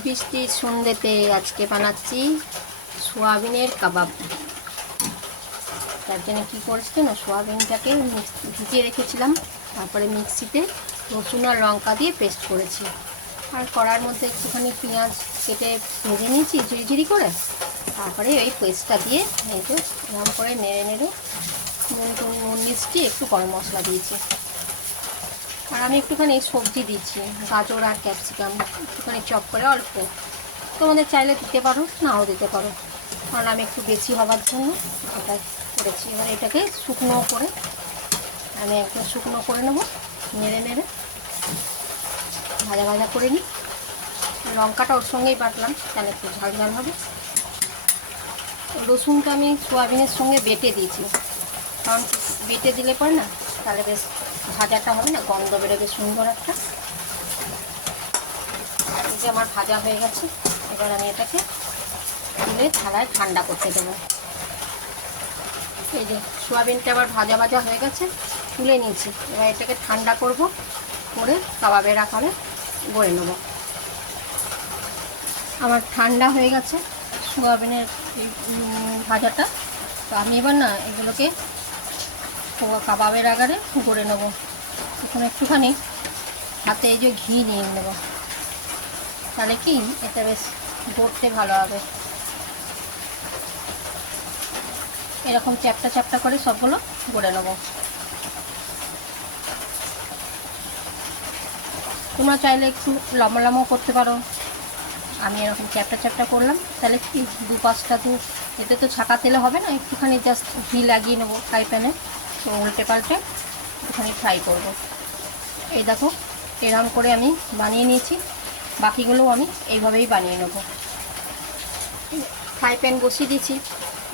বৃষ্টির সন্ধ্যেতে আজকে বানাচ্ছি সোয়াবিনের কাবাব। তার জন্য কী করেছি না, সোয়াবিনটাকে ভিজিয়ে রেখেছিলাম, তারপরে মিক্সিতে রসুন আর লঙ্কা দিয়ে পেস্ট করেছি। আর কড়ার মধ্যে একটুখানি পেঁয়াজ কেটে ভেজে নিয়েছি ঝিরিঝিরি করে, তারপরে এই পেস্টটা দিয়ে একটু এরকম করে নেড়ে নেড়ে নুন মিষ্টি একটু গরম মশলা দিয়েছি। আর আমি একটুখানি সবজি দিচ্ছি, গাজর আর ক্যাপসিকাম একটুখানি চপ করে অল্প, তোমাদের চাইলে দিতে পারো, নাও দিতে পারো, কারণ আমি একটু বেশি হবার জন্য এটা করেছি। এবার এটাকে শুকনো করে আমি একদম শুকনো করে নেবো, নেড়ে নেড়ে ভাজা ভাজা করে নিই। লঙ্কাটা ওর সঙ্গেই বাটলাম, তাহলে একটু ঝাল ঝাল হবে। রসুনটা আমি সোয়াবিনের সঙ্গে বেটে দিয়েছি, কারণ বেটে দিলে পরে না তাহলে বেশ ভাজাটা হবে না, গন্ধ বেরোবে সুন্দর একটা। এই যে আমার ভাজা হয়ে গেছে, এবার আমি এটাকে তুলে থালায় ঠান্ডা করতে দেবো। এই যে সোয়াবিনটা আবার ভাজা ভাজা হয়ে গেছে, তুলে নিয়েছি। এবার এটাকে ঠান্ডা করব, করে কাবাবের আকারে গড়ে নেব। আমার ঠান্ডা হয়ে গেছে সোয়াবিনের ভাজাটা, তো আমি এবার না এগুলোকে কাবাবের আকারে গড়ে নেব। এখন একটুখানি হাতে এই যে ঘি নিয়ে নেব, তাহলে কি এটা বেশ গড়তে ভালো হবে। এরকম চ্যাপটা চ্যাপটা করে সবগুলো গড়ে নেব। তোমরা চাইলে একটু লম্বা লম্বা করতে পারো, আমি এরকম চ্যাপটা চ্যাপটা করলাম। তাহলে কি দুপাশটা তো এতে তো ছাকা তেলে হবে না, একটুখানি জাস্ট ঘি লাগিয়ে নেবো ফ্রাই প্যানে, তো উল্টে পাল্টে একটুখানি ফ্রাই করব। এই দেখো এরকম করে আমি বানিয়ে নিয়েছি, বাকিগুলোও আমি এইভাবেই বানিয়ে নেব। ফ্রাই প্যান বসিয়ে দিয়েছি,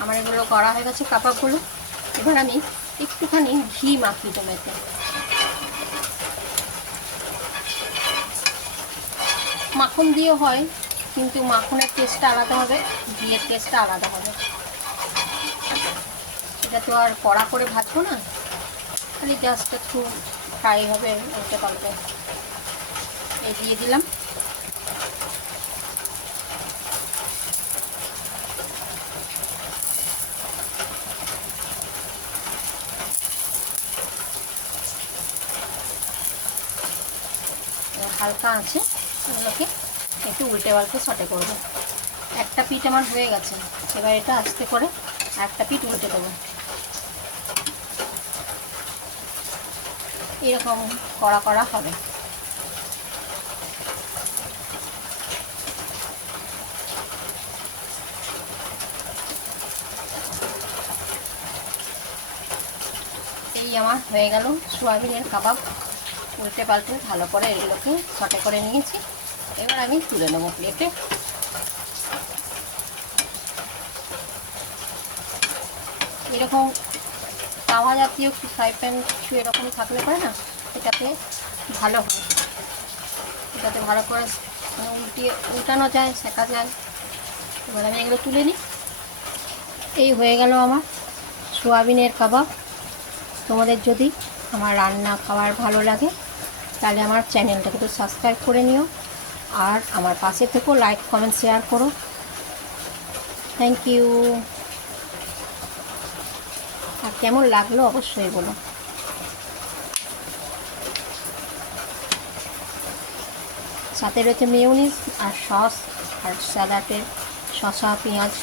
আমার এগুলো করা হয়ে গেছে কাবাবগুলো। এবার আমি একটুখানি ঘি মাখি দেবো এতে। মাখন দিয়েও হয়, কিন্তু মাখনের টেস্টটা আলাদা হবে, ঘিয়ের টেস্টটা আলাদা হবে। এটা তো আর কড়া করে ভাজবো না, খালি জাস্ট একটু ফ্রাই হবে উল্টে পাল্টে। এই দিয়ে দিলাম। হালকা আছে, এগুলোকে একটু উল্টে পাল্টে সটে করবো। একটা পিঠ আমার হয়ে গেছে, এবার এটা আস্তে করে একটা পিঠ উল্টে দেবো। এরকম কড়া কড়া হবে। এই আমার হয়ে গেল সোয়াবিনের কাবাব। উল্টে পাল্টে ভালো করে এগুলোকে সটে করে নিয়েছি। এবার আমি তুলে নেবো প্লেটে। এরকম তাওয়া জাতীয় ফ্রাই প্যান কিছু এরকম থাকলে পরে না এটাতে ভালো হয়, এটাতে ভালো করে উল্টানো যায়, সেঁকা যায়। এবার আমি এগুলো তুলে নিই। এই হয়ে গেল আমার সোয়াবিনের কাবাব। তোমাদের যদি আমার রান্না খাবার ভালো লাগে তাহলে আমার চ্যানেলটাকে তো সাবস্ক্রাইব করে নিও, আর আমার পাশে থেকেও লাইক কমেন্ট শেয়ার করো। Thank you. আর কেমন লাগলো অবশ্যই বলো। সাথে রয়েছে মেয়োনিজ আর সস আর স্যালাডের শসা পেঁয়াজ